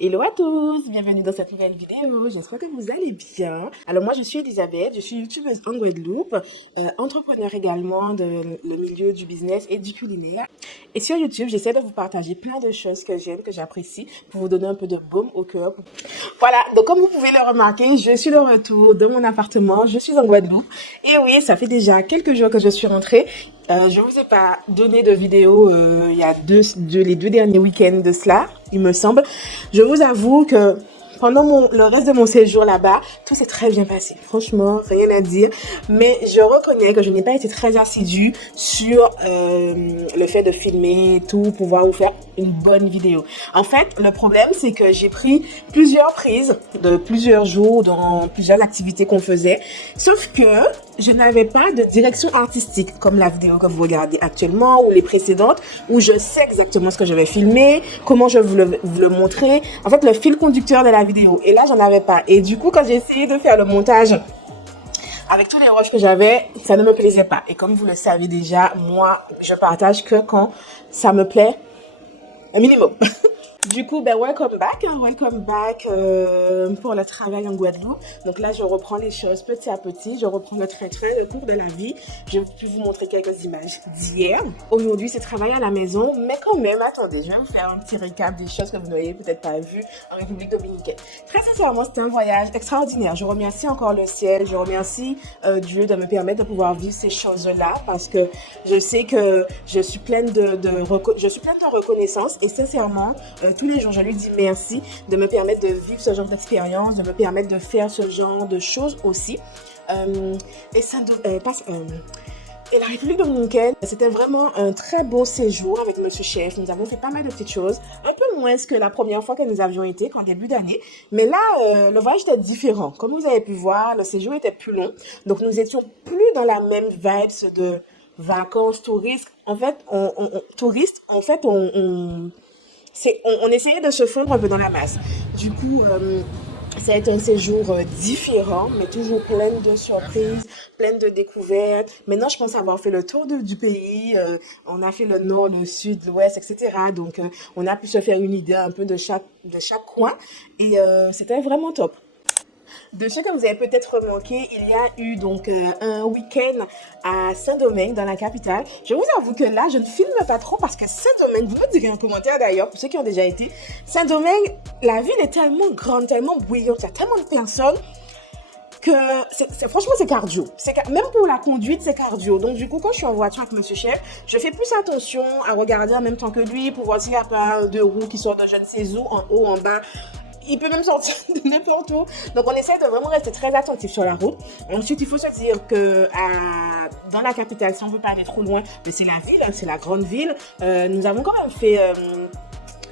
Hello à tous, bienvenue dans cette nouvelle vidéo, j'espère que vous allez bien. Alors moi je suis Elisabeth, je suis youtubeuse en Guadeloupe, entrepreneur également dans le milieu du business et du culinaire. Et sur YouTube, j'essaie de vous partager plein de choses que j'aime, que j'apprécie, pour vous donner un peu de baume au cœur. Voilà, donc comme vous pouvez le remarquer, je suis de retour de mon appartement, je suis en Guadeloupe. Et oui, ça fait déjà quelques jours que je suis rentrée. Je vous ai pas donné de vidéo il y a les deux derniers week-ends de cela, il me semble. Je vous avoue que pendant le reste de mon séjour là-bas, tout s'est très bien passé. Franchement, rien à dire. Mais je reconnais que je n'ai pas été très assidue sur le fait de filmer et tout, pouvoir vous faire une bonne vidéo. En fait, le problème, c'est que j'ai pris plusieurs prises de plusieurs jours dans plusieurs activités qu'on faisait. Sauf que je n'avais pas de direction artistique comme la vidéo que vous regardez actuellement ou les précédentes où je sais exactement ce que je vais filmer, comment je vais vous le montrer. En fait, le fil conducteur de la vidéo. Et là, j'en avais pas. Et du coup, quand j'ai essayé de faire le montage avec tous les rushs que j'avais, ça ne me plaisait pas. Et comme vous le savez déjà, moi, je partage que quand ça me plaît un minimum. Du coup, welcome back pour le travail en Guadeloupe. Donc là, je reprends les choses petit à petit, je reprends le trait, le cours de la vie. Je vais vous montrer quelques images d'hier. Aujourd'hui, c'est travail à la maison, mais quand même, attendez, je vais vous faire un petit récap des choses que vous n'auriez peut-être pas vues en République dominicaine. Très sincèrement, c'était un voyage extraordinaire. Je remercie encore le ciel, je remercie Dieu de me permettre de pouvoir vivre ces choses-là parce que je sais que je suis pleine de reconnaissance et sincèrement, tous les jours, je lui dis merci de me permettre de vivre ce genre d'expérience, de me permettre de faire ce genre de choses aussi. Et la République dominicaine, c'était vraiment un très beau séjour avec Monsieur Chef. Nous avons fait pas mal de petites choses, un peu moins que la première fois que nous avions été, qu'en début d'année. Mais là, le voyage était différent. Comme vous avez pu voir, le séjour était plus long. Donc, nous étions plus dans la même vibe de vacances, touristes. En fait, on essayait de se fondre un peu dans la masse. Du coup, ça a été un séjour différent, mais toujours plein de surprises, plein de découvertes. Maintenant, je pense avoir fait le tour du pays. On a fait le nord, le sud, l'ouest, etc. Donc, on a pu se faire une idée un peu de chaque coin. Et c'était vraiment top. De ce que vous avez peut-être remarqué, il y a eu donc un week-end à Saint-Domingue, dans la capitale. Je vous avoue que là, je ne filme pas trop parce que Saint-Domingue, vous me direz en commentaire d'ailleurs, pour ceux qui ont déjà été, Saint-Domingue, la ville est tellement grande, tellement bruyante, il y a tellement de personnes que franchement c'est cardio. Même pour la conduite, c'est cardio. Donc du coup, quand je suis en voiture avec Monsieur Chef, je fais plus attention à regarder en même temps que lui pour voir s'il n'y a pas de roue qui sort de je ne sais où, en haut, en bas. Il peut même sortir de n'importe où. Donc, on essaie de vraiment rester très attentif sur la route. Ensuite, il faut se dire que dans la capitale, si on ne veut pas aller trop loin, mais c'est la ville, c'est la grande ville. Nous avons quand même fait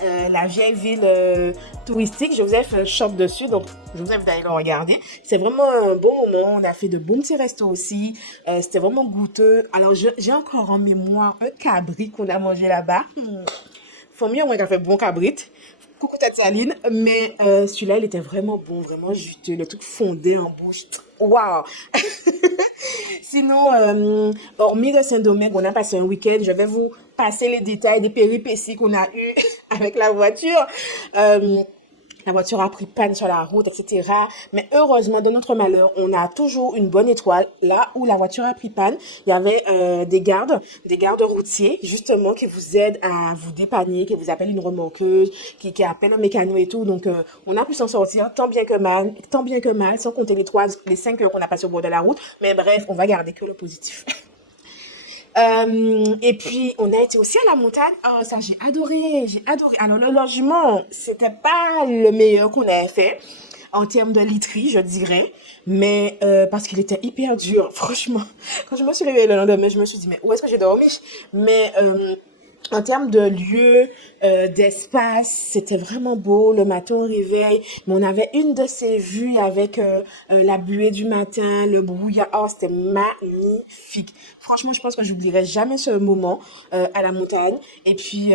la vieille ville touristique. Je vous ai fait un shop dessus, donc je vous invite d'aller le regarder. C'est vraiment un bon moment. On a fait de bons petits restos aussi. C'était vraiment goûteux. Alors, j'ai encore en mémoire un cabri qu'on a mangé là-bas. Faut mieux, moi, qui a fait bon cabrit. Coucou Tati Aline, mais celui-là, il était vraiment bon, vraiment juteux, le truc fondé en bouche. Waouh! Sinon, hormis de Saint-Domingue, on a passé un week-end. Je vais vous passer les détails des péripéties qu'on a eues avec la voiture. La voiture a pris panne sur la route, etc. Mais heureusement, de notre malheur, on a toujours une bonne étoile. Là où la voiture a pris panne, il y avait des gardes routiers, justement, qui vous aident à vous dépanner, qui vous appellent une remorqueuse, qui appellent un mécano et tout. Donc, on a pu s'en sortir tant bien que mal, sans compter les 5 heures qu'on a passé au bord de la route. Mais bref, on va garder que le positif. Et puis, on a été aussi à la montagne. Oh, ça, j'ai adoré. Alors, le logement, c'était pas le meilleur qu'on avait fait en termes de literie, je dirais. Mais parce qu'il était hyper dur, franchement. Quand je me suis réveillée le lendemain, je me suis dit, mais où est-ce que j'ai dormi? Mais en termes de lieu, d'espace, c'était vraiment beau. Le matin au réveil, mais on avait une de ces vues avec la buée du matin, le brouillard. Oh, c'était magnifique. Franchement, je pense que j'oublierai jamais ce moment à la montagne. Et puis,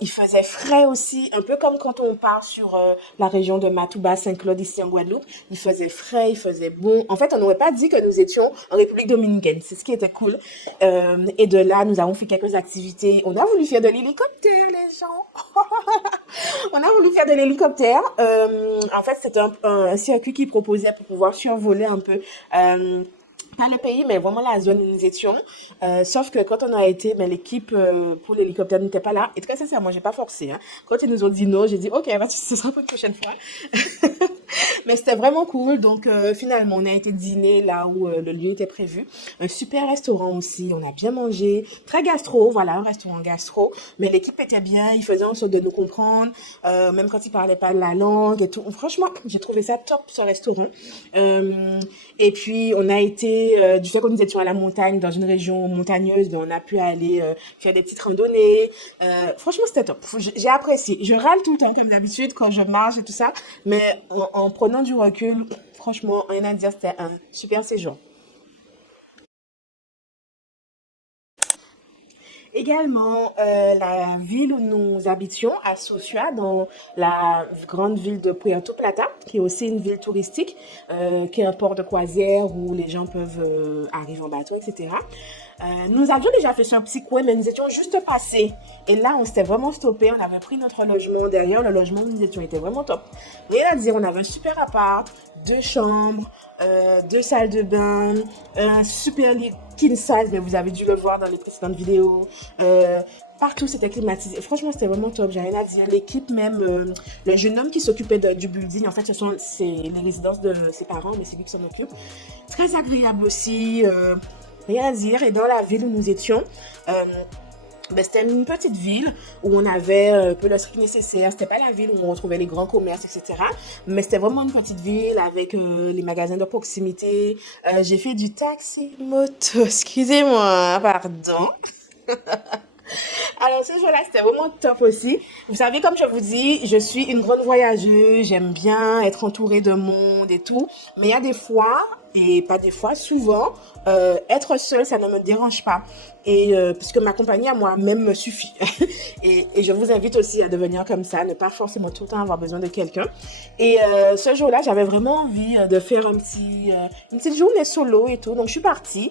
il faisait frais aussi, un peu comme quand on part sur la région de Matouba, Saint-Claude, ici en Guadeloupe. Il faisait frais, il faisait bon. En fait, on n'aurait pas dit que nous étions en République dominicaine. C'est ce qui était cool. Et de là, nous avons fait quelques activités. On a voulu faire de l'hélicoptère. les gens. On a voulu faire de l'hélicoptère. En fait, c'était un circuit qui proposait pour pouvoir survoler un peu pas le pays, mais vraiment la zone où nous étions. Sauf que quand on a été, mais l'équipe pour l'hélicoptère n'était pas là. Et très sincèrement, j'ai pas forcé. Hein. Quand ils nous ont dit non, j'ai dit ok, ce sera pour une prochaine fois. Mais c'était vraiment cool. Donc finalement, on a été dîner là où le lieu était prévu. Un super restaurant aussi. On a bien mangé. Très gastro, voilà, un restaurant gastro. Mais l'équipe était bien. Ils faisaient en sorte de nous comprendre. Même quand ils parlaient pas la langue et tout. Franchement, j'ai trouvé ça top, ce restaurant. Et puis, on a été, du fait que nous étions à la montagne, dans une région montagneuse, ben, on a pu aller faire des petites randonnées. Franchement, c'était top. J'ai apprécié. Je râle tout le temps, comme d'habitude, quand je marche et tout ça. Mais en prenant du recul, franchement, rien à dire, c'était un super séjour. Également, la ville où nous habitions, à Sofia, dans la grande ville de Puerto Plata, qui est aussi une ville touristique, qui est un port de croisière où les gens peuvent arriver en bateau, etc. Nous avions déjà fait sur un petit coin, mais nous étions juste passés. Et là, on s'était vraiment stoppé. On avait pris notre logement derrière. Le logement où nous étions était vraiment top. Rien à dire, on avait un super appart, deux chambres, deux salles de bain, un super lit king size, mais vous avez dû le voir dans les précédentes vidéos. Partout, c'était climatisé. Franchement, c'était vraiment top. J'ai rien à dire. L'équipe, même, le jeune homme qui s'occupait du building, en fait, c'est les résidences de ses parents, mais c'est lui qui s'en occupe. Très agréable aussi. Rien à dire. Et dans la ville où nous étions, ben, c'était une petite ville où on avait un peu le strict nécessaire. C'était pas la ville où on retrouvait les grands commerces, etc. Mais c'était vraiment une petite ville avec les magasins de proximité. J'ai fait du taxi moto. Excusez-moi, pardon. Alors, ce jour-là, c'était vraiment top aussi. Vous savez, comme je vous dis, je suis une grande voyageuse. J'aime bien être entourée de monde et tout. Mais il y a des fois, et pas des fois, souvent, être seule, ça ne me dérange pas. Et puisque ma compagnie à moi-même me suffit. Et je vous invite aussi à devenir comme ça, ne pas forcément tout le temps avoir besoin de quelqu'un. Et ce jour-là, j'avais vraiment envie de faire une petite journée solo et tout. Donc, je suis partie.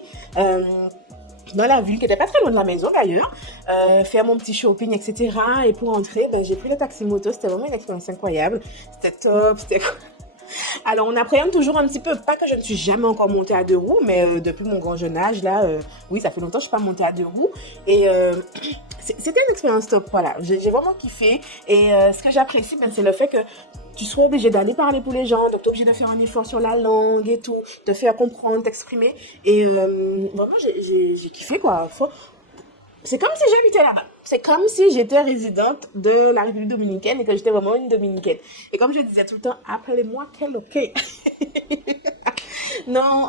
Dans la ville, qui était pas très loin de la maison d'ailleurs, faire mon petit shopping, etc. Et pour entrer, ben, j'ai pris le taxi moto. C'était vraiment une expérience incroyable. C'était top. Alors, on appréhende toujours un petit peu. Pas que je ne suis jamais encore montée à deux roues, mais depuis mon grand jeune âge, là, oui, ça fait longtemps que je ne suis pas montée à deux roues. Et c'était une expérience top, voilà. J'ai vraiment kiffé. Et ce que j'apprécie, ben, c'est le fait que tu sois obligé d'aller parler pour les gens, donc tu es obligé de faire un effort sur la langue et tout, de faire comprendre, t'exprimer. Et vraiment, j'ai kiffé, quoi. C'est comme si j'habitais là-bas. C'est comme si j'étais résidente de la République dominicaine et que j'étais vraiment une dominicaine. Et comme je disais tout le temps, appelez-moi quel ok. Non,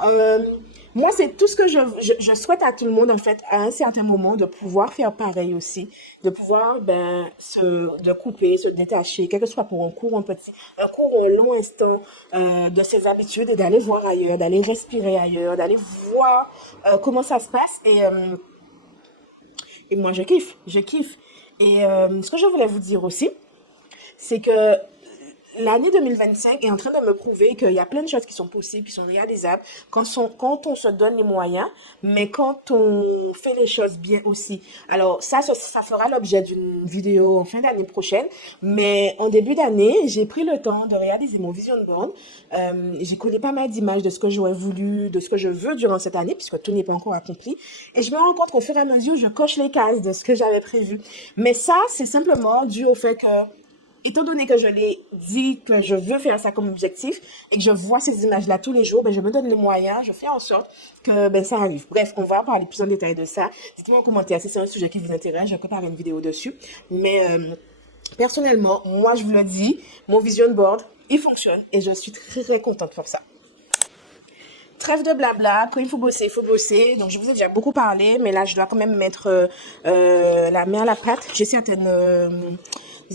moi, c'est tout ce que je souhaite à tout le monde, en fait, à un certain moment, de pouvoir faire pareil aussi. De pouvoir, ben, de couper, se détacher, quel que soit pour un court ou un long instant, de ses habitudes et d'aller voir ailleurs, d'aller respirer ailleurs, d'aller voir comment ça se passe. Et moi, je kiffe, je kiffe. Et ce que je voulais vous dire aussi, c'est que l'année 2025 est en train de me prouver qu'il y a plein de choses qui sont possibles, qui sont réalisables quand on se donne les moyens, mais quand on fait les choses bien aussi. Alors ça fera l'objet d'une vidéo en fin d'année prochaine, mais en début d'année, j'ai pris le temps de réaliser mon vision board. J'ai collé pas mal d'images de ce que j'aurais voulu, de ce que je veux durant cette année, puisque tout n'est pas encore accompli. Et je me rends compte qu'au fur et à mesure, je coche les cases de ce que j'avais prévu. Mais ça, c'est simplement dû au fait que étant donné que je l'ai dit que je veux faire ça comme objectif et que je vois ces images-là tous les jours, ben, je me donne les moyens, je fais en sorte que ben, ça arrive. Bref, on va parler plus en détail de ça. Dites-moi en commentaire si c'est un sujet qui vous intéresse, je préparer une vidéo dessus. Mais personnellement, moi je vous le dis, mon vision board, il fonctionne et je suis très contente pour ça. Trêve de blabla, quand il faut bosser, il faut bosser. Donc je vous ai déjà beaucoup parlé, mais là je dois quand même mettre la main à la pâte. J'ai certaines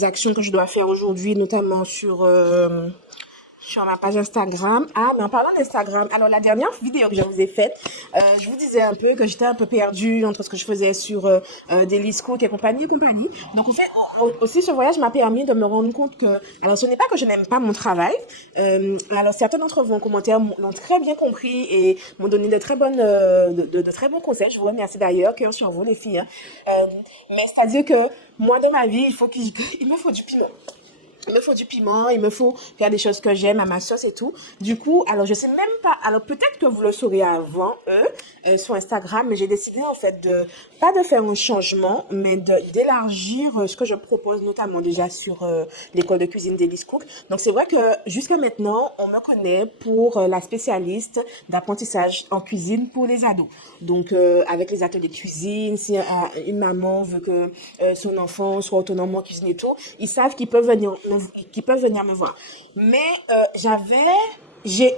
actions que je dois faire aujourd'hui, notamment sur ma page Instagram. Ah, mais en parlant d'Instagram, alors la dernière vidéo que je vous ai faite, je vous disais un peu que j'étais un peu perdue entre ce que je faisais sur Daily Scoop et compagnie et compagnie. Donc en fait, Aussi, ce voyage m'a permis de me rendre compte que, alors ce n'est pas que je n'aime pas mon travail, alors certains d'entre vous en commentaire l'ont très bien compris et m'ont donné de très bonnes, de très bons conseils. Je vous remercie d'ailleurs, cœur sur vous les filles, hein. Mais c'est-à-dire que moi dans ma vie, il me faut du piment. Il me faut du piment, il me faut faire des choses que j'aime à ma sauce et tout. Du coup, alors je sais même pas, alors peut-être que vous le saurez avant sur Instagram, mais j'ai décidé en fait pas de faire un changement, mais d'élargir ce que je propose, notamment déjà sur l'école de cuisine d'Elise Cook. Donc c'est vrai que jusqu'à maintenant, on me connaît pour la spécialiste d'apprentissage en cuisine pour les ados. Donc avec les ateliers de cuisine, si une maman veut que son enfant soit autonome en cuisine et tout, ils savent qu'ils peuvent venir me voir. Mais j'ai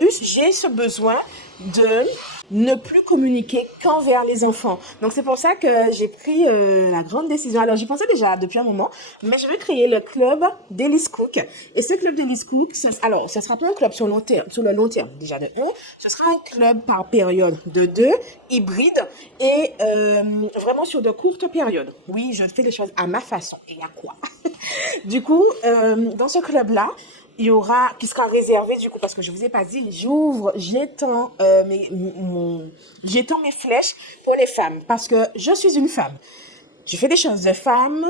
ce besoin de ne plus communiquer qu'envers les enfants. Donc c'est pour ça que j'ai pris la grande décision. Alors j'y pensais déjà depuis un moment, mais je vais créer le club d'Elise Cook. Et ce club d'Elise Cook, alors ce sera pas un club sur le long terme déjà de 1, ce sera un club par période de 2, hybride et vraiment sur de courtes périodes. Oui, je fais les choses à ma façon. Et à quoi? Du coup, dans ce club-là, il y aura, qui sera réservé du coup, parce que je vous ai pas dit, j'étends mes flèches pour les femmes, parce que je suis une femme. Je fais des choses de femme.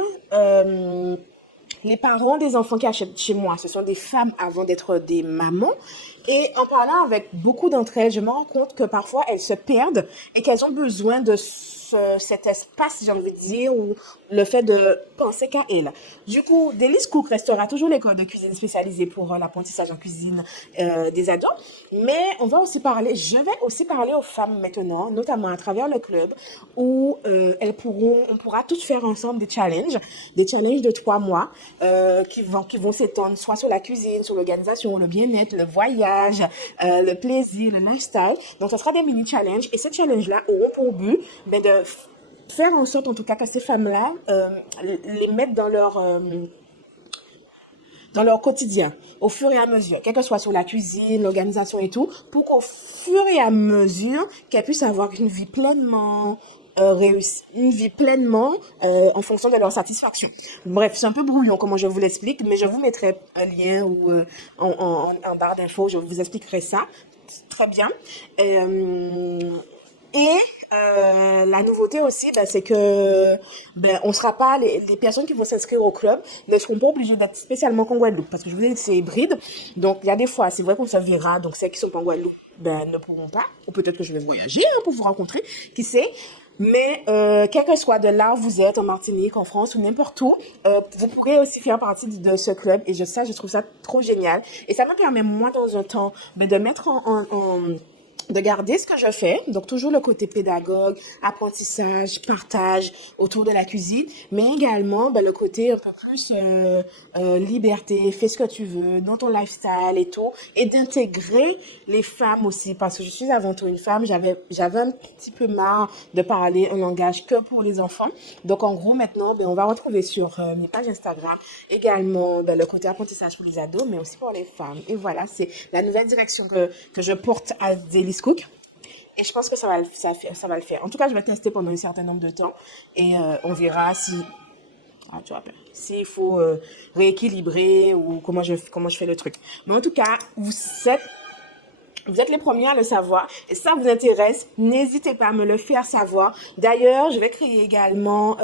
Les parents des enfants qui achètent chez moi, ce sont des femmes avant d'être des mamans. Et en parlant avec beaucoup d'entre elles, je me rends compte que parfois elles se perdent et qu'elles ont besoin de cet espace, j'ai envie de dire, ou le fait de penser qu'à elles. Du coup, Delis Cook restera toujours l'école de cuisine spécialisée pour l'apprentissage en cuisine des ados, mais je vais aussi parler aux femmes maintenant, notamment à travers le club, où on pourra toutes faire ensemble des challenges de 3 mois qui vont s'étendre soit sur la cuisine, sur l'organisation, le bien-être, le voyage, le plaisir, le lifestyle. Donc, ce sera des mini-challenges et ces challenges-là auront pour but de faire en sorte en tout cas que ces femmes-là les mettent dans leur quotidien, au fur et à mesure, quel que soit sur la cuisine, l'organisation et tout, pour qu'au fur et à mesure, qu'elles puissent avoir une vie pleinement réussie, une vie pleinement en fonction de leur satisfaction. Bref, c'est un peu brouillon comment je vous l'explique, mais je vous mettrai un lien ou en barre d'infos, je vous expliquerai ça très bien. Et la nouveauté aussi, c'est que on sera pas les personnes qui vont s'inscrire au club ne seront pas obligées d'être spécialement en Guadeloupe parce que je vous ai dit c'est hybride. Donc il y a des fois, c'est vrai qu'on se verra. Donc celles qui sont pas en Guadeloupe, ne pourront pas. Ou peut-être que je vais voyager pour vous rencontrer, qui sait. Mais quel que soit de là où vous êtes, en Martinique, en France ou n'importe où, vous pourrez aussi faire partie de ce club. Et je trouve ça trop génial. Et ça me permet moi dans un temps de mettre de garder ce que je fais, donc toujours le côté pédagogue, apprentissage, partage autour de la cuisine, mais également le côté un peu plus liberté, fais ce que tu veux, dans ton lifestyle et tout, et d'intégrer les femmes aussi, parce que je suis avant tout une femme, j'avais un petit peu marre de parler un langage que pour les enfants, donc en gros maintenant, on va retrouver sur mes pages Instagram également le côté apprentissage pour les ados, mais aussi pour les femmes, et voilà, c'est la nouvelle direction que je porte à Delis Cook. Et je pense que ça va le faire. En tout cas, je vais tester pendant un certain nombre de temps et on verra tu vois, s'il faut rééquilibrer ou comment je fais le truc. Mais en tout cas, vous êtes les premiers à le savoir. Et si ça vous intéresse, n'hésitez pas à me le faire savoir. D'ailleurs, je vais créer également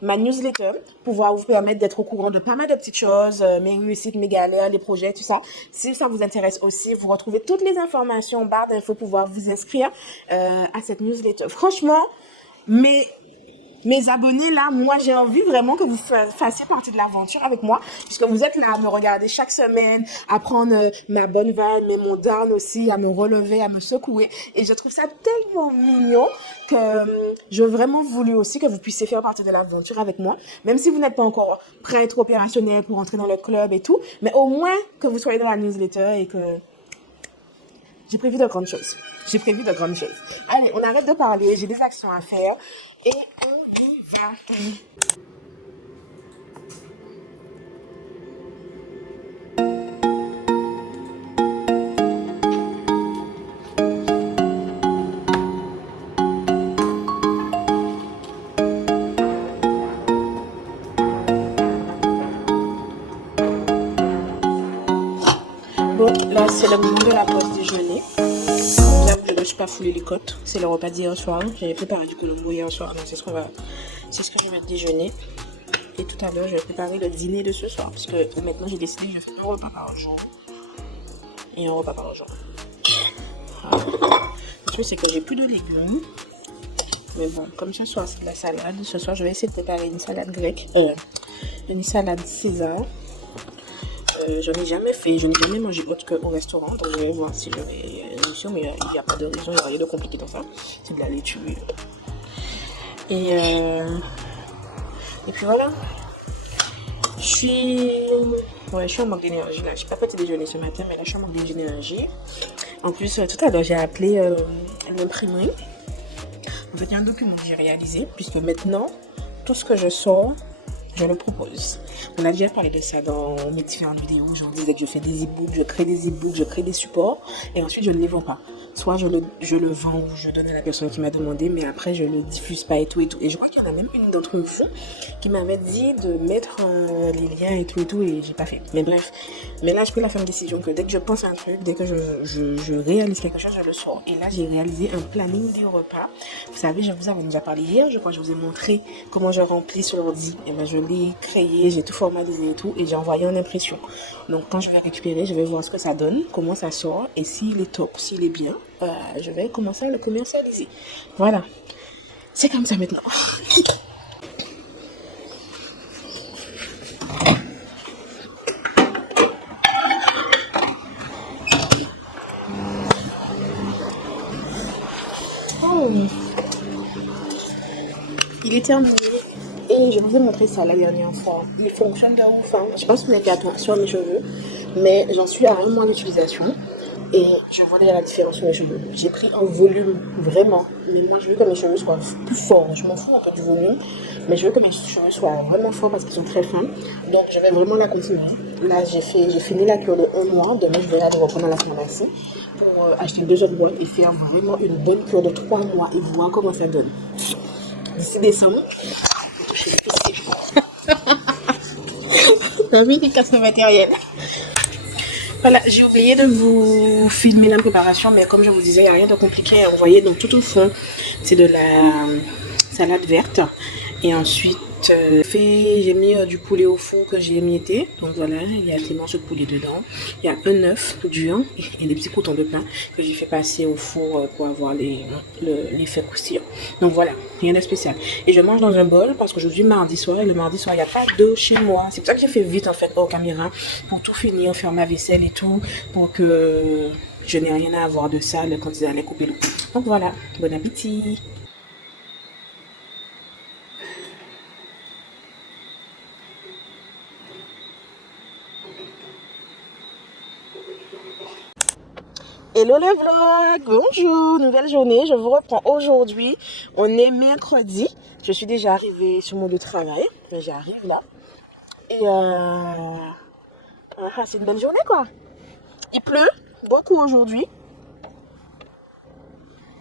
ma newsletter pour pouvoir vous permettre d'être au courant de pas mal de petites choses, mes réussites, mes galères, les projets, tout ça. Si ça vous intéresse aussi, vous retrouvez toutes les informations en barre d'infos pour pouvoir vous inscrire à cette newsletter. Franchement, mes abonnés là, moi j'ai envie vraiment que vous fassiez partie de l'aventure avec moi, puisque vous êtes là à me regarder chaque semaine, à prendre ma bonne vibe, mais mon down aussi, à me relever, à me secouer. Et je trouve ça tellement mignon que j'ai vraiment voulu aussi que vous puissiez faire partie de l'aventure avec moi, même si vous n'êtes pas encore prêt à être opérationnel pour entrer dans le club et tout, mais au moins que vous soyez dans la newsletter et que j'ai prévu de grandes choses. J'ai prévu de grandes choses. Allez, on arrête de parler, j'ai des actions à faire et on y va. Bon, là, c'est le moment de la pause déjeuner. J'avoue que je ne me suis pas foulé les côtes. C'est le repas d'hier soir. J'avais préparé du colombo hier soir, donc c'est ce que je vais déjeuner. Et tout à l'heure, je vais préparer le dîner de ce soir. Parce que maintenant, j'ai décidé que je fais un repas par jour. Et un repas par jour. Voilà. Le truc, c'est que j'ai plus de légumes. Mais bon, comme ce soir, c'est de la salade. Ce soir, je vais essayer de préparer une salade grecque. Une salade César. Je n'ai jamais fait, je n'ai jamais mangé autre qu'au restaurant. Donc, je vais voir si j'aurai une émission. Mais il n'y a pas de raison, il n'y a rien de compliqué dans ça. C'est de la laitue. Et puis voilà. Je suis en manque d'énergie là. Je n'ai pas petit déjeuner ce matin, mais là je suis en manque d'énergie. En plus, tout à l'heure, j'ai appelé l'imprimerie. En fait, il y a un document que j'ai réalisé, puisque maintenant, tout ce que je sors, je le propose. On a déjà parlé de ça dans mes différentes vidéos. Je vous disais que je fais des e-books, je crée des e-books, je crée des supports, et ensuite je ne les vends pas. Soit je le vends ou je donne à la personne qui m'a demandé, mais après je le diffuse pas et tout et tout. Et je crois qu'il y en a même une d'entre vous qui m'avait dit de mettre les liens et tout et j'ai pas fait. Mais bref, mais là je peux la ferme décision que dès que je pense à un truc, dès que je réalise quelque chose, je le sors. Et là j'ai réalisé un planning des repas. Vous savez, je vous avais déjà parlé hier, je crois que je vous ai montré comment je remplis sur l'ordi. Et ben je l'ai créé, j'ai tout formalisé et tout et j'ai envoyé en impression. Donc quand je vais récupérer, je vais voir ce que ça donne, comment ça sort et s'il est top, s'il est bien. Je vais commencer à le commercialiser. Voilà. C'est comme ça maintenant. Oh. Il est terminé. Et je vous ai montré ça la dernière fois. Il fonctionne de ouf. Hein. Je pense que vous avez fait attention à mes cheveux. Mais j'en suis à un mois d'utilisation. Et je vois déjà la différence sur mes cheveux. J'ai pris en volume, vraiment. Mais moi, je veux que mes cheveux soient plus forts. Je m'en fous un peu du volume. Mais je veux que mes cheveux soient vraiment forts parce qu'ils sont très fins. Donc, je vais vraiment la continuer. Là, j'ai fini la cure de 1 mois. Demain, je vais aller reprendre à la pharmacie pour acheter 2 autres boîtes et faire vraiment une bonne cure de 3 mois et voir comment ça donne. D'ici décembre, la vie des casse matériel. Voilà, j'ai oublié de vous filmer la préparation, mais comme je vous disais, il n'y a rien de compliqué à envoyer. Donc tout au fond, c'est de la salade verte. Et ensuite, j'ai mis du poulet au four que j'ai émietté. Donc voilà, il y a des morceaux de poulet dedans. Il y a un œuf dur et des petits croûtons de pain que j'ai fait passer au four pour avoir l'effet croustillant. Donc voilà, rien de spécial. Et je mange dans un bol parce qu'aujourd'hui, mardi soir, et le mardi soir, il n'y a pas d'eau chez moi. C'est pour ça que j'ai fait vite en fait hors caméra pour tout finir, faire ma vaisselle et tout, pour que je n'ai rien à avoir de sale quand ils allaient couper l'eau. Donc voilà, bon appétit! Hello les vlogs, bonjour, nouvelle journée, je vous reprends aujourd'hui, on est mercredi, je suis déjà arrivée sur mon lieu de travail, enfin, j'arrive là, et c'est une belle journée quoi, il pleut beaucoup aujourd'hui,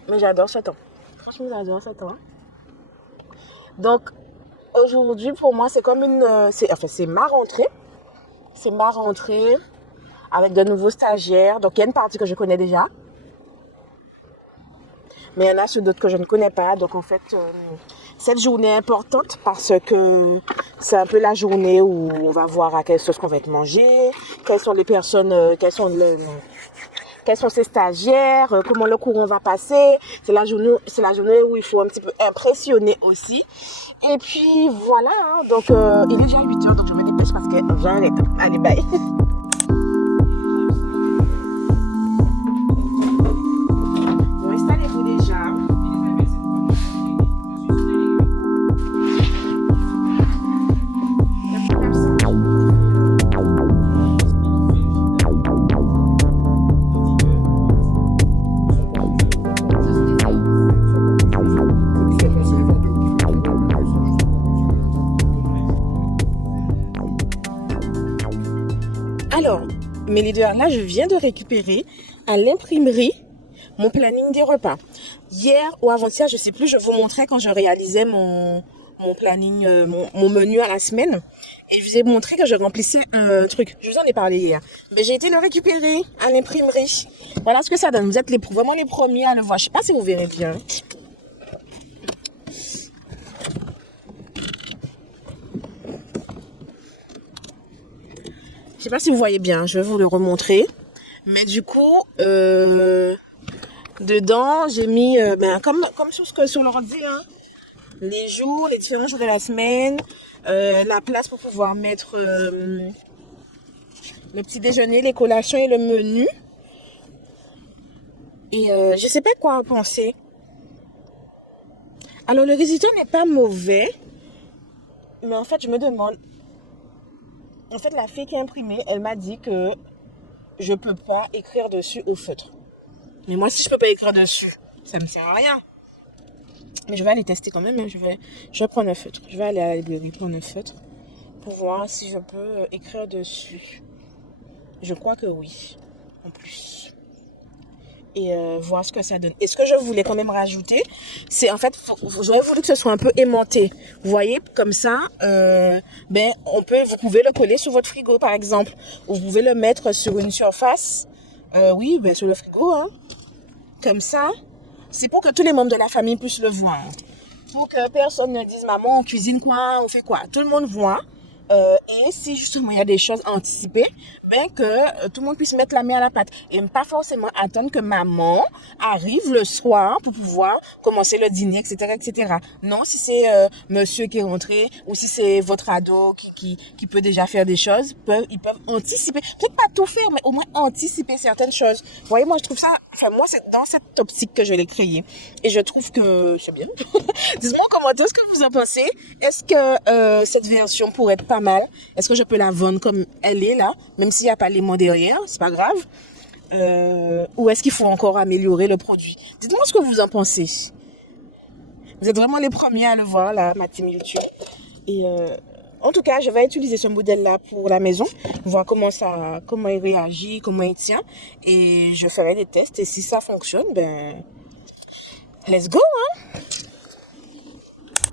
mais j'adore ce temps, franchement j'adore ce temps, donc aujourd'hui pour moi c'est comme c'est ma rentrée, avec de nouveaux stagiaires. Donc, il y a une partie que je connais déjà. Mais il y en a d'autres que je ne connais pas. Donc, en fait, cette journée est importante parce que c'est un peu la journée où on va voir à quelle sauce qu'on va être mangé, quelles sont les personnes, quels sont ces stagiaires, comment le courant va passer. C'est la journée où il faut un petit peu impressionner aussi. Et puis, voilà. Hein. Donc, il est déjà 8h, donc je me dépêche parce que j'arrête. Allez, bye. Alors, mes leaders, là, je viens de récupérer à l'imprimerie mon planning des repas. Hier ou avant-hier, je sais plus, je vous montrais quand je réalisais mon planning, mon menu à la semaine. Et je vous ai montré que je remplissais un truc. Je vous en ai parlé hier. Mais j'ai été le récupérer à l'imprimerie. Voilà ce que ça donne. Vous êtes vraiment les premiers à le voir. Je sais pas si vous verrez bien. Je sais pas si vous voyez bien. Je vais vous le remontrer. Mais du coup, dedans, j'ai mis, comme sur l'ordi, hein, les jours, les différents jours de la semaine, la place pour pouvoir mettre le petit déjeuner, les collations et le menu. Et je sais pas quoi en penser. Alors le résultat n'est pas mauvais, mais en fait je me demande. En fait la fille qui a imprimé, elle m'a dit que je peux pas écrire dessus au feutre. Mais moi si je peux pas écrire dessus, ça me sert à rien. Mais je vais aller tester quand même. Hein. Je vais prendre un feutre. Je vais aller à la librairie prendre un feutre pour voir si je peux écrire dessus. Je crois que oui, en plus. Et voir ce que ça donne. Et ce que je voulais quand même rajouter, c'est en fait, j'aurais voulu que ce soit un peu aimanté. Vous voyez, comme ça, vous pouvez le coller sur votre frigo, par exemple. Ou vous pouvez le mettre sur une surface. Sur le frigo, hein. Comme ça. C'est pour que tous les membres de la famille puissent le voir. Pour que personne ne dise, maman, on cuisine quoi, on fait quoi. Tout le monde voit. Et si justement il y a des choses à anticiper, que tout le monde puisse mettre la main à la pâte et pas forcément attendre que maman arrive le soir pour pouvoir commencer le dîner, etc., etc. Non, si c'est monsieur qui est rentré ou si c'est votre ado qui peut déjà faire des choses, ils peuvent anticiper, peut-être pas tout faire, mais au moins anticiper certaines choses. Vous voyez, moi je trouve ça, moi c'est dans cette optique que je l'ai créé et je trouve que c'est bien. Dites-moi en commentaire ce que vous en pensez. Est-ce que cette version pourrait être pas mal? Est-ce que je peux la vendre comme elle est là, même s'il n'y a pas les mots derrière, c'est pas grave. Ou est-ce qu'il faut encore améliorer le produit? Dites-moi ce que vous en pensez. Vous êtes vraiment les premiers à le voir là, ma team YouTube. Et en tout cas, je vais utiliser ce modèle-là pour la maison, voir comment il réagit, comment il tient, et je ferai des tests. Et si ça fonctionne, let's go, hein.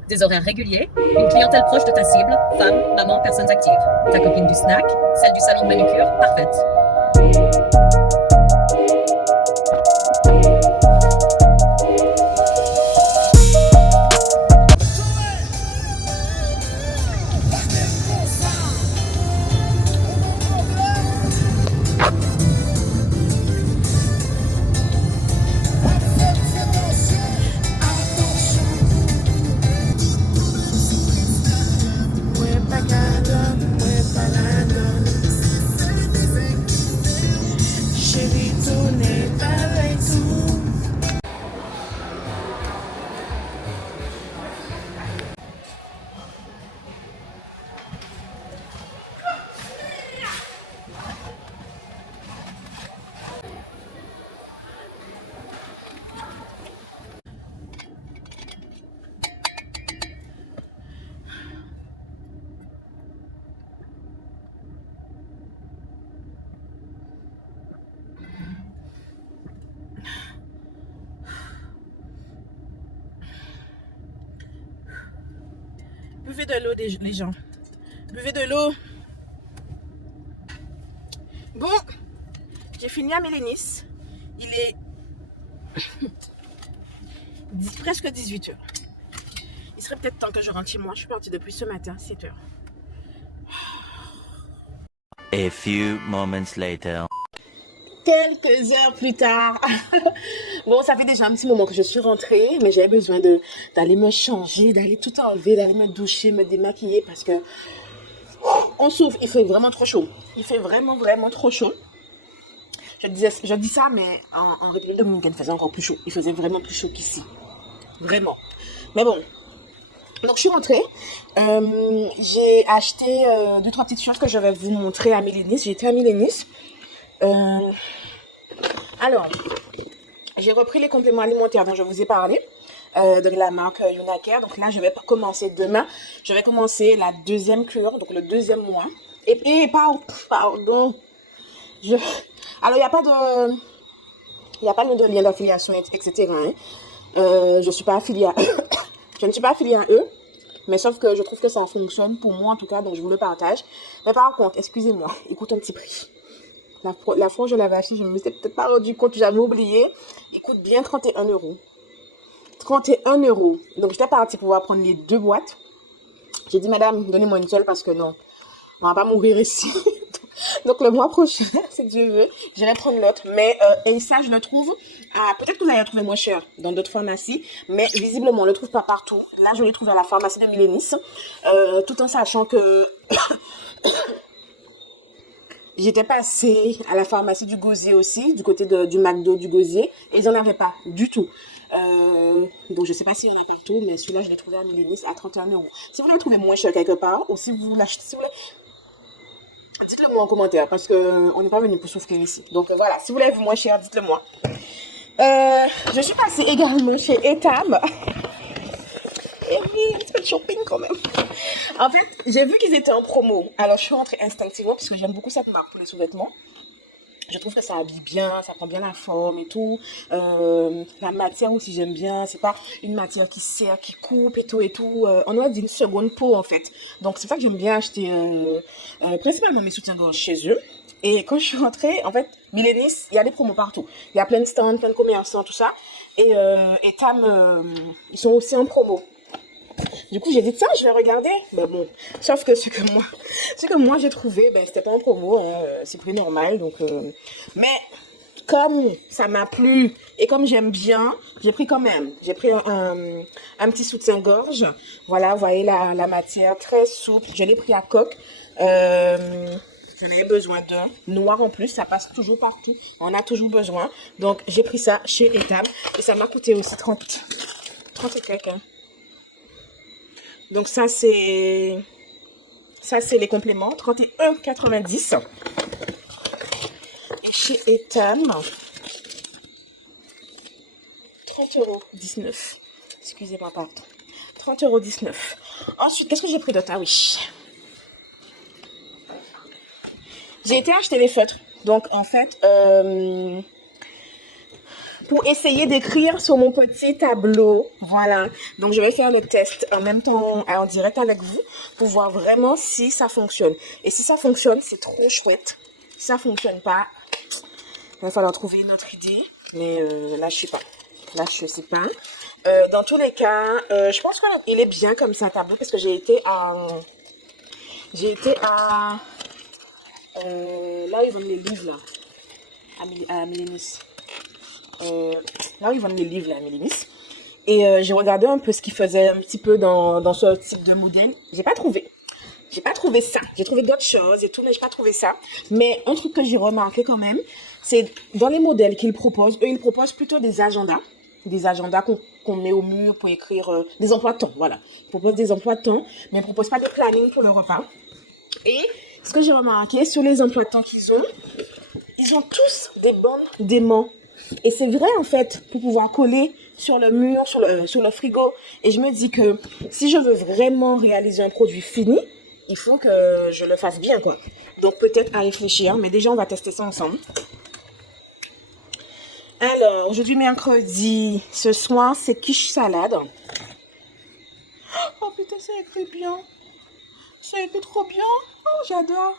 Des horaires réguliers, une clientèle proche de ta cible, femmes, mamans, personnes actives. Ta copine du snack, celle du salon de manucure, parfaite. Buvez de l'eau, les gens. Buvez de l'eau. Bon, j'ai fini à Mélénis. Il est presque 18h. Il serait peut-être temps que je rentre chez moi. Je suis partie depuis ce matin, 7h. A few moments later. Quelques heures plus tard. Bon, ça fait déjà un petit moment que je suis rentrée, mais j'avais besoin d'aller me changer, d'aller tout enlever, d'aller me doucher, me démaquiller parce que on souffre. Il fait vraiment trop chaud. Il fait vraiment, vraiment trop chaud. Je dis ça, mais en République dominicaine, il faisait encore plus chaud. Il faisait vraiment plus chaud qu'ici. Vraiment. Mais bon. Donc, je suis rentrée. J'ai acheté 2-3 petites choses que je vais vous montrer à Mélénis. J'ai été à Mélénis. Alors, j'ai repris les compléments alimentaires dont je vous ai parlé. De la marque Unacare. Donc là, je vais commencer demain. Je vais commencer la deuxième cure, donc le deuxième mois. Et pardon. Alors, il n'y a pas de lien d'affiliation, etc. Hein. Je ne suis pas affiliée à je ne suis pas affiliée à eux. Mais sauf que je trouve que ça en fonctionne pour moi en tout cas, donc je vous le partage. Mais par contre, excusez-moi, écoute un petit prix. La fois où je l'avais acheté, je ne me suis peut-être pas rendu compte, j'avais oublié. Il coûte bien 31 euros. 31 euros. Donc j'étais partie pour pouvoir prendre les 2 boîtes. J'ai dit, madame, donnez-moi une seule parce que non, on va pas mourir ici. Donc le mois prochain, si Dieu veut, j'irai prendre l'autre. Mais et ça, je le trouve, peut-être que vous allez le trouver moins cher dans d'autres pharmacies, mais visiblement, on le trouve pas partout. Là, je l'ai trouvé à la pharmacie de Milénis, tout en sachant que j'étais passée à la pharmacie du Gosier aussi, du côté du McDo du Gosier, et ils n'en avaient pas du tout. Donc je sais pas s'il y en a partout, mais celui-là, je l'ai trouvé à Milénis à 31 euros. Si vous le trouvez moins cher quelque part, ou si vous l'achetez, si vous dites-le moi en commentaire parce qu'on n'est pas venu pour souffrir ici. Donc voilà, si vous l'avez vu moins cher, dites-le moi. Je suis passée également chez Etam. Et oui, un petit peu de shopping quand même. En fait, j'ai vu qu'ils étaient en promo. Alors je suis rentrée instinctivement parce que j'aime beaucoup cette marque pour les sous-vêtements. Je trouve que ça habille bien, ça prend bien la forme et tout. La matière aussi j'aime bien. C'est pas une matière qui serre, qui coupe et tout et tout. On aurait dit une seconde peau en fait. Donc c'est ça que j'aime bien acheter principalement mes soutiens-gorge chez eux. Et quand je suis rentrée, en fait, Milénis, il y a des promos partout. Il y a plein de stands, plein de commerçants, tout ça. Et Tam, ils sont aussi en promo. Du coup, j'ai dit, ça, je vais regarder. Ben bon, sauf que ce que moi j'ai trouvé, ben, c'était pas en promo, hein, c'est prix normal. Donc, mais comme ça m'a plu et comme j'aime bien, j'ai pris quand même. J'ai pris un petit soutien-gorge. Voilà, vous voyez la matière très souple. Je l'ai pris à coque. J'en avais besoin d'un. Noir en plus, ça passe toujours partout. On a toujours besoin. Donc, j'ai pris ça chez Etam. Et ça m'a coûté aussi 30 et quelques. Hein. Donc ça c'est les compléments, 31,90. Et chez Etam, 30,19 €. Excusez-moi, pardon. 30,19 €. Ensuite, qu'est-ce que j'ai pris d'autre? Ah oui. J'ai été acheter les feutres. Donc en fait, pour essayer d'écrire sur mon petit tableau. Voilà. Donc, je vais faire le test en même temps, en direct avec vous, pour voir vraiment si ça fonctionne. Et si ça fonctionne, c'est trop chouette. Si ça fonctionne pas, il va falloir trouver une autre idée. Mais là, je sais pas. Là, je sais pas. Dans tous les cas, je pense qu'il est bien comme ça, tableau, parce que j'ai été à là où ils vendent les livres, là, à Milénis. Là où ils vendent les livres, là, à Milénis. Et j'ai regardé un peu ce qu'ils faisaient un petit peu dans ce type de modèle. J'ai pas trouvé ça. J'ai trouvé d'autres choses et tout, mais j'ai pas trouvé ça. Mais un truc que j'ai remarqué quand même, c'est dans les modèles qu'ils proposent, eux, ils proposent plutôt des agendas qu'on met au mur pour écrire des emplois de temps, voilà. Ils proposent des emplois de temps, mais ils proposent pas de planning pour le repas. Et ce que j'ai remarqué sur les emplois de temps ils ont tous des bandes d'aimants. Et c'est vrai en fait, pour pouvoir coller sur le mur, sur le frigo. Et je me dis que si je veux vraiment réaliser un produit fini, il faut que je le fasse bien, quoi. Donc peut-être à réfléchir, mais déjà on va tester ça ensemble. Alors, aujourd'hui mercredi, ce soir c'est quiche salade. Oh putain, ça écrit bien. Ça écrit trop bien. Oh, j'adore.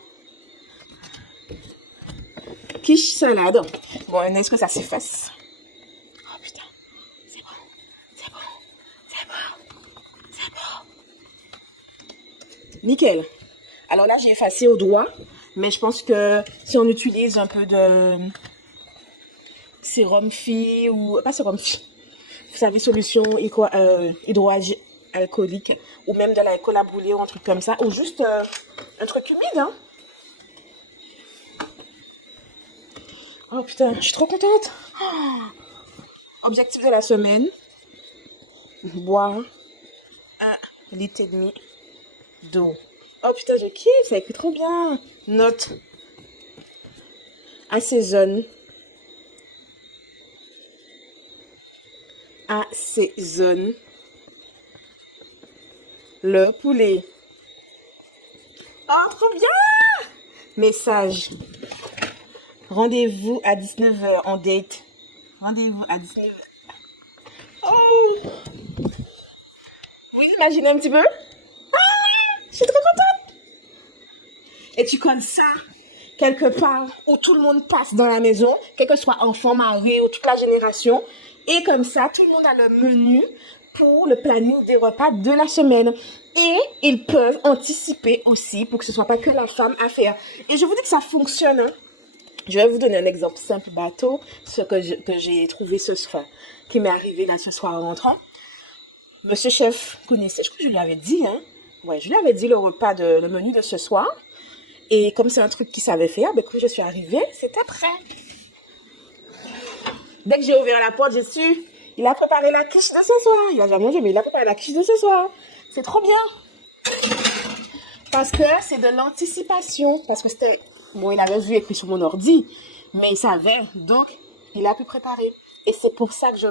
Quiche salade. Bon, est-ce que ça s'efface? Oh putain, c'est bon. Nickel. Alors là, j'ai effacé au doigt, mais je pense que si on utilise un peu de sérum phi ou pas sérum phi, vous savez, solution hydroalcoolique ou même de l'alcool à brûler ou un truc comme ça, ou juste un truc humide, hein. Oh putain, je suis trop contente. Oh. Objectif de la semaine, boire 1,5 litre d'eau. Oh putain, je kiffe, ça écrit trop bien. Note. Assaisonne. Le poulet. Oh, trop bien. Message. Rendez-vous à 19h en date. Rendez-vous à 19h. Oh. Vous imaginez un petit peu? et tu colles ça quelque part où tout le monde passe dans la maison, quel que soit enfant, mari ou toute la génération. Et comme ça, tout le monde a le menu pour le planning des repas de la semaine. Et ils peuvent anticiper aussi pour que ce soit pas que la femme à faire. Et je vous dis que ça fonctionne. Hein. Je vais vous donner un exemple simple bateau, ce que j'ai trouvé ce soir, qui m'est arrivé là ce soir en rentrant. Monsieur chef connaissait, je crois que je lui avais dit, hein. Ouais, je lui avais dit le menu de ce soir. Et comme c'est un truc qu'il savait faire, ben, quand je suis arrivée, c'était prêt. Dès que j'ai ouvert la porte, j'ai su, il a préparé la quiche de ce soir. Il a jamais mangé, mais il a préparé la quiche de ce soir. C'est trop bien. Parce que c'est de l'anticipation. Parce que c'était, bon, il avait vu écrit sur mon ordi, mais il savait. Donc, il a pu préparer. Et c'est pour ça que je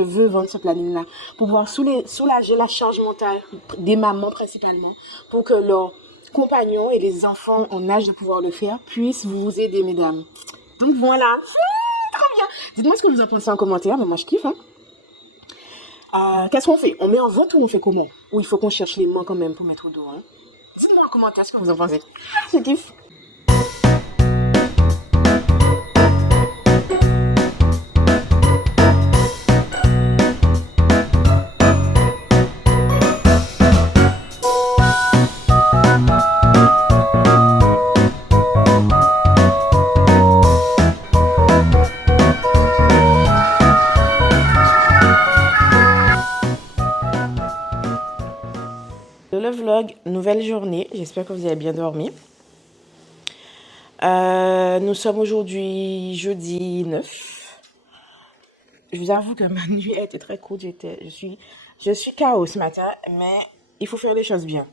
veux vendre ce planning-là. Pour pouvoir soulager la charge mentale des mamans principalement. Pour que leurs compagnons et les enfants en âge de pouvoir le faire puissent vous aider, mesdames. Donc voilà. Trop bien. Dites-moi ce que vous en pensez en commentaire. Mais moi, je kiffe. Hein. Qu'est-ce qu'on fait? On met en vente ou on fait comment? Ou il faut qu'on cherche les mains quand même pour mettre au dos, hein? Dites-moi en commentaire ce que vous en pensez. Je kiffe. Le vlog, nouvelle journée, j'espère que vous avez bien dormi. Nous sommes aujourd'hui jeudi 9. Je vous avoue que ma nuit a été très courte, je suis KO ce matin, mais il faut faire les choses bien.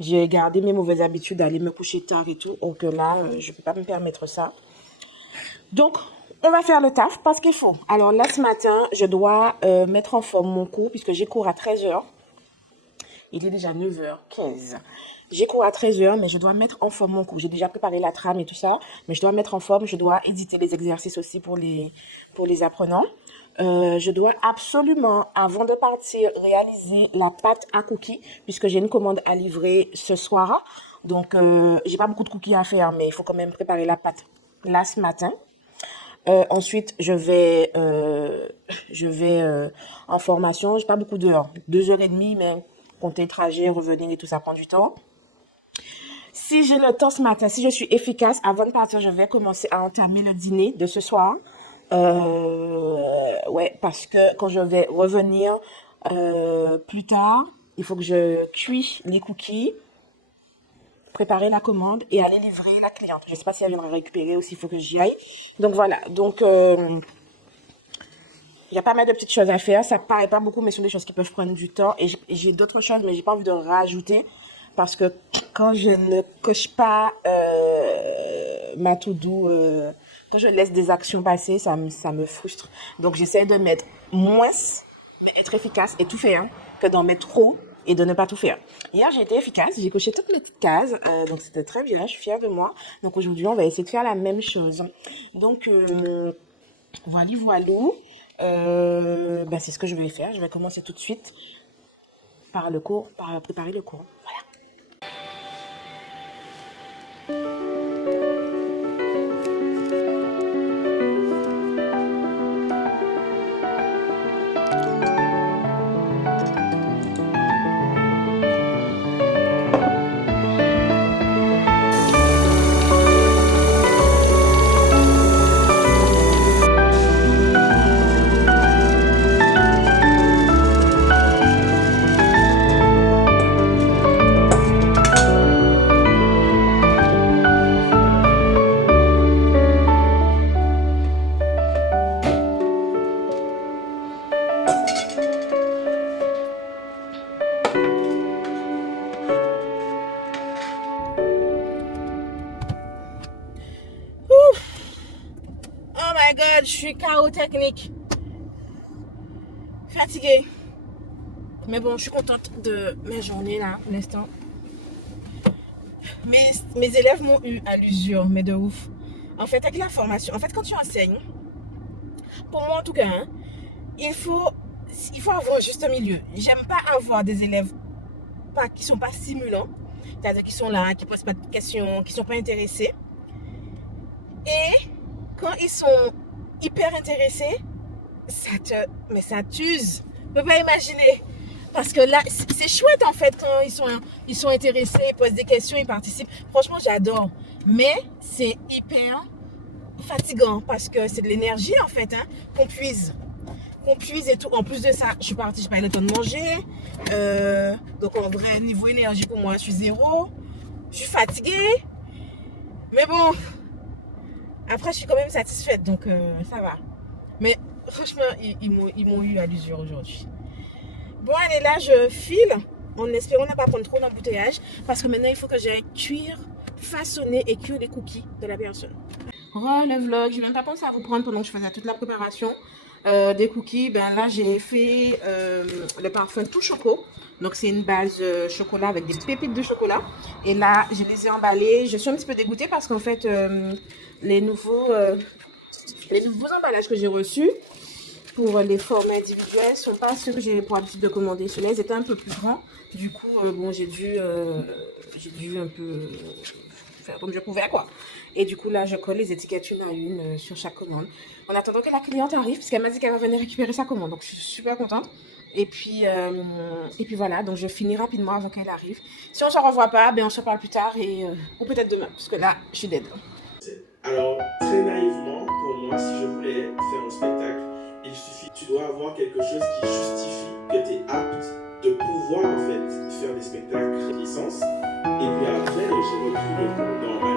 J'ai gardé mes mauvaises habitudes d'aller me coucher tard et tout, donc là, je ne peux pas me permettre ça. Donc, on va faire le taf parce qu'il faut. Alors là, ce matin, je dois mettre en forme mon cours puisque j'ai cours à 13h. Il est déjà 9h15. J'ai cours à 13h, mais je dois mettre en forme mon cours. J'ai déjà préparé la trame et tout ça, mais je dois mettre en forme. Je dois éditer les exercices aussi pour les apprenants. Je dois absolument, avant de partir, réaliser la pâte à cookies, puisque j'ai une commande à livrer ce soir. Donc, j'ai pas beaucoup de cookies à faire, mais il faut quand même préparer la pâte là ce matin. Ensuite, je vais en formation. J'ai pas beaucoup d'heures, 2h30, mais compter trajet, revenir et tout ça prend du temps. Si j'ai le temps ce matin, si je suis efficace, avant de partir, je vais commencer à entamer le dîner de ce soir. Ouais, parce que quand je vais revenir plus tard, il faut que je cuise les cookies, préparer la commande et aller livrer la cliente. Je ne sais pas si elle viendra récupérer ou s'il faut que j'y aille. Donc voilà, donc il y a pas mal de petites choses à faire. Ça paraît pas beaucoup, mais ce sont des choses qui peuvent prendre du temps. Et j'ai d'autres choses, mais j'ai pas envie de rajouter. Parce que quand je ne coche pas ma to-do, quand je laisse des actions passer, ça me frustre. Donc j'essaie de mettre moins, mais être efficace et tout faire, que d'en mettre trop et de ne pas tout faire. Hier, j'ai été efficace, j'ai coché toutes les petites cases, donc c'était très bien, je suis fière de moi. Donc aujourd'hui, on va essayer de faire la même chose. Donc voilà. C'est ce que je vais faire. Je vais commencer tout de suite par préparer le cours. Voilà. Je suis KO technique. Fatiguée. Mais bon, je suis contente de ma journée là, pour l'instant. Mes élèves m'ont eu à l'usure, mais de ouf. En fait, avec la formation, quand tu enseignes, pour moi en tout cas, hein, il faut avoir juste un milieu. J'aime pas avoir des élèves qui sont pas stimulants. c'est-à-dire qui sont là, qui posent pas de questions, qui sont pas intéressés. Et quand ils sont hyper intéressés, mais ça t'use. Tu peux pas imaginer. Parce que là, c'est chouette en fait quand ils sont intéressés, ils posent des questions, ils participent. Franchement, j'adore. Mais c'est hyper fatigant parce que c'est de l'énergie en fait, hein, qu'on puise. Qu'on puise et tout. En plus de ça, je n'ai pas eu le temps de manger. Donc en vrai, niveau énergie pour moi, je suis zéro. Je suis fatiguée. Mais bon, après, je suis quand même satisfaite. Donc ça va. Mais franchement, ils m'ont eu à l'usure aujourd'hui. Bon, allez, là, je file en espérant ne pas prendre trop d'embouteillage parce que maintenant, il faut que j'aille cuire, façonner et cuire les cookies de la personne. Le vlog, je n'ai même pas pensé à vous prendre pendant que je faisais toute la préparation des cookies. Ben là, j'ai fait le parfum tout choco. Donc, c'est une base chocolat avec des pépites de chocolat. Et là, je les ai emballés. Je suis un petit peu dégoûtée parce qu'en fait, les nouveaux emballages que j'ai reçus pour les formats individuels sont pas ceux que j'ai pour habitude de commander. Ceux-là, ils étaient un peu plus grands. Du coup, bon, j'ai dû un peu faire comme je pouvais, quoi. Et du coup, là, je colle les étiquettes une à une sur chaque commande. En attendant que la cliente arrive, parce qu'elle m'a dit qu'elle va venir récupérer sa commande. Donc, je suis super contente. Et puis voilà, donc je finis rapidement avant qu'elle arrive. Si on ne se revoit pas, ben on se parle plus tard ou peut-être demain, parce que là, je suis dead. Alors, très naïvement, pour moi, si je voulais faire un spectacle, il suffit, tu dois avoir quelque chose qui justifie que tu es apte de pouvoir en fait faire des spectacles de licence. Et puis après, j'ai repris le cours dans